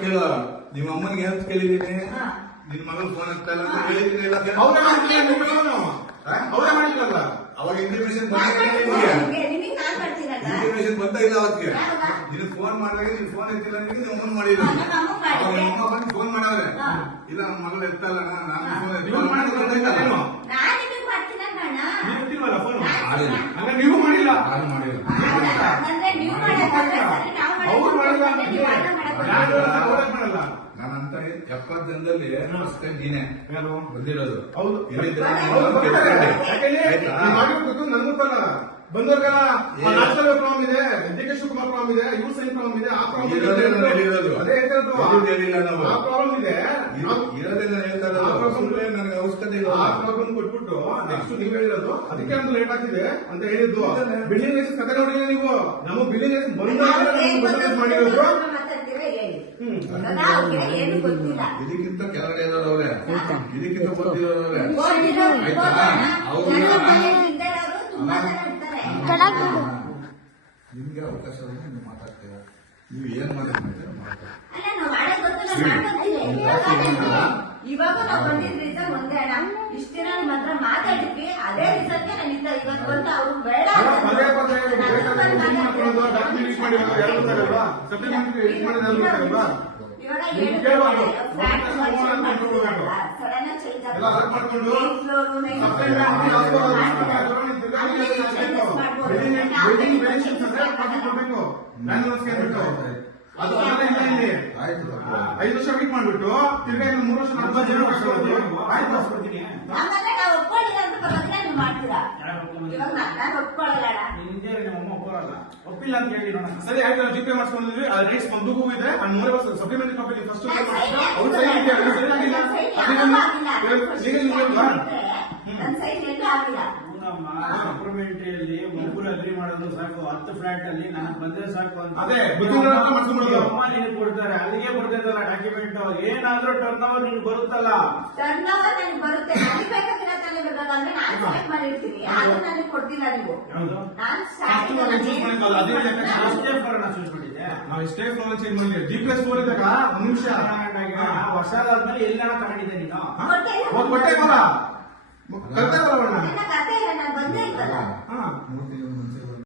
ಕೇಳು ನಿಮ್ಮ ಅಮ್ಮನಿಗೆ ಅಂತ ಕೇಳಿದೀನಿ ನಿನ್ ಮಗಳು ಫೋನ್ ಆಗ್ತಾ ಇಲ್ಲ ಅಂತ ಹೇಳಿದೀನಿ ಅವರೇ ಮಾಡಿದ್ರಲ್ಲ ಅವಾಗ ಇಂಟಿಮೇಷನ್ ಇಂಟಿಮೇಷನ್ ಬಂದ ಇಲ್ಲ ಅವತ್ತಿಗೆ ನಿನ್ ಫೋನ್ ಮಾಡಿದಾಗ ನಿನ್ ಫೋನ್ ಎತ್ತಿಲ್ಲ ನಿಮ್ಮ ಅಮ್ಮನ್ ಮಾಡಿಲ್ಲ ಅಮ್ಮ ಬಂದು ಫೋನ್ ಮಾಡವ್ರೆ ಇಲ್ಲ ನಮ್ಮ ಮಗಳು ಎತ್ತಲ್ಲ ನಾನು ಫೋನ್ ನೀವು ಮಾಡಿಲ್ಲ ನಾನು ಮಾಡಿಲ್ಲ ಅವ್ರು ಮಾಡಿಲ್ಲ ನಾನಂತ 70 ಜನದಲ್ಲಿ ನೀನೆ ಬಂದಿರೋದು ಹೌದು ನನ್ಗೂ ಬಂದವ್ರಿಗೆಲ್ಲ ಪ್ರಾಬ್ಲಮ್ ಇದೆ ಡಿ.ಕೆ. ಶಿವಕುಮಾರ್ ಪ್ರಾಬ್ಲಮ್ ಇದೆ ಇವ್ರ ಸೈನ್ ಪ್ರಾಬ್ಲಮ್ ಇದೆ ಆ ಪ್ರಾಬ್ಲಮ್ ಅದೇ ಆ ಪ್ರಾಬ್ಲಮ್ ಇದೆ ನನಗೆ ಅವಶ್ಯಕತೆ ಇಲ್ಲ ಆ ಪ್ರಾಬ್ಲಮ್ ಕೊಟ್ಬಿಟ್ಟು ನೆಕ್ಸ್ಟ್ ನೀವ್ ಹೇಳಿರೋದು ಅದಕ್ಕೆ ನಮ್ಗೆ ಲೇಟ್ ಆಗ್ತಿದೆ ಅಂತ ಹೇಳಿದ್ದು ಬಿಲ್ಡಿಂಗ್ ಲೈಸೆನ್ಸ್ ಕತೆ ನೋಡಿಲ್ಲ ನೀವು ನಮ್ಮ ಬಿಲ್ಡಿಂಗ್ ಲೈಸೆನ್ಸ್ ಮಾಡಿರೋದು ಇದಕ್ಕಿಂತ ಕೆಳಗಡೆ ಇರೋರವ್ರೆ ಇದಕ್ಕಿಂತ ಗೊತ್ತಿರೋರವ್ರೆ ನಿಮ್ಗೆ ಅವಕಾಶ ನೀವು ಮಾತಾಡ್ತೀರಾ ನೀವು ಏನ್ ಮಾತಾಡ್ತೀರ ಇವಾಗ ನಾವು ಬಂದಿದ್ರಿಂದ ಮುಂದೆ ಇಷ್ಟ ದಿನ ನಿಮ್ಮ ಹತ್ರ ಮಾತಾಡಿದ್ವಿ ಅದೇ ರೀಸನ್ಗೆ ನಾನು ಇವತ್ತು ಬಂದು ಅವ್ರು ಬೇಡ ಅದು ಆಯ್ತು 5 ವರ್ಷ ವೇಟ್ ಮಾಡ್ಬಿಟ್ಟು ತಿರ್ಗಾ 3 ವರ್ಷ ಒಪ್ಪಿಲ್ಲ ಅಂತ ಹೇಳಿ ಸರಿ ಆಯ್ತು ನಾವು ಜಿಪೇ ಮಾಡಿಸ್ಕೊಂಡಿದ್ವಿ ಅದು ರೇಟ್ಸ್ ಒಂದು ಇದೆ 3 ವರ್ಷ ಸಪ್ಲಿಮೆಂಟರಿ ಕಾಪಿ ಫಸ್ಟ್ ಸಪ್ಲಿಮೆಂಟರಿಯಲ್ಲಿ ಒಬ್ಬರು ಅಗ್ರಿ ಮಾಡೋದು ಸಾಕು 10 ಫ್ಲಾಟ್ ಅಲ್ಲಿ ನನಗೆ ಬಂದ್ರೆ ಸಾಕು ಅಂತ ಅದೇ ಕೊಡ್ತಾರೆ ಅಲ್ಲಿಗೆ ಬರ್ತೈತಲ್ಲ ಡಾಕ್ಯುಮೆಂಟ್ ಏನಾದ್ರೂ ಟರ್ನ್ ಓವರ್ ನಿಮ್ಗೆ ಬರುತ್ತಲ್ಲ ಟರ್ನ್ ಓವರ್ ನನಗೆ ಬರುತ್ತೆ ನನಗೆ ಬೇಕಾಗಿಲ್ಲ ತಾನೇ ಬೇಕಾದ್ರೆ ನಾನು ಸೆಲೆಕ್ಟ್ ಮಾಡಿರ್ತೀನಿ ಅದು ನನಗೆ ಕೊಡ್ತಿಲ್ಲ ನೀವು ನಾವು ಎಷ್ಟೇ ಫ್ಲೋರ್ ಚೇಂಜ್ ಮಾಡಿದ್ವಿ ಜಿಪಿಎಸ್ ಫ್ಲೋರ್ ಇದ್ದಾಗ ಒಂದು ನಿಮಿಷ ವರ್ಷಾದ್ಮೇಲೆ ಎಲ್ಲಾನ ತಗೊಂಡಿದ್ದೆ ನೀನು ಕೊಟ್ಟೆ ಕತೆ ಇಲ್ಲ ನಾನು ಬಂದೇ ಇಲ್ವಲ್ಲ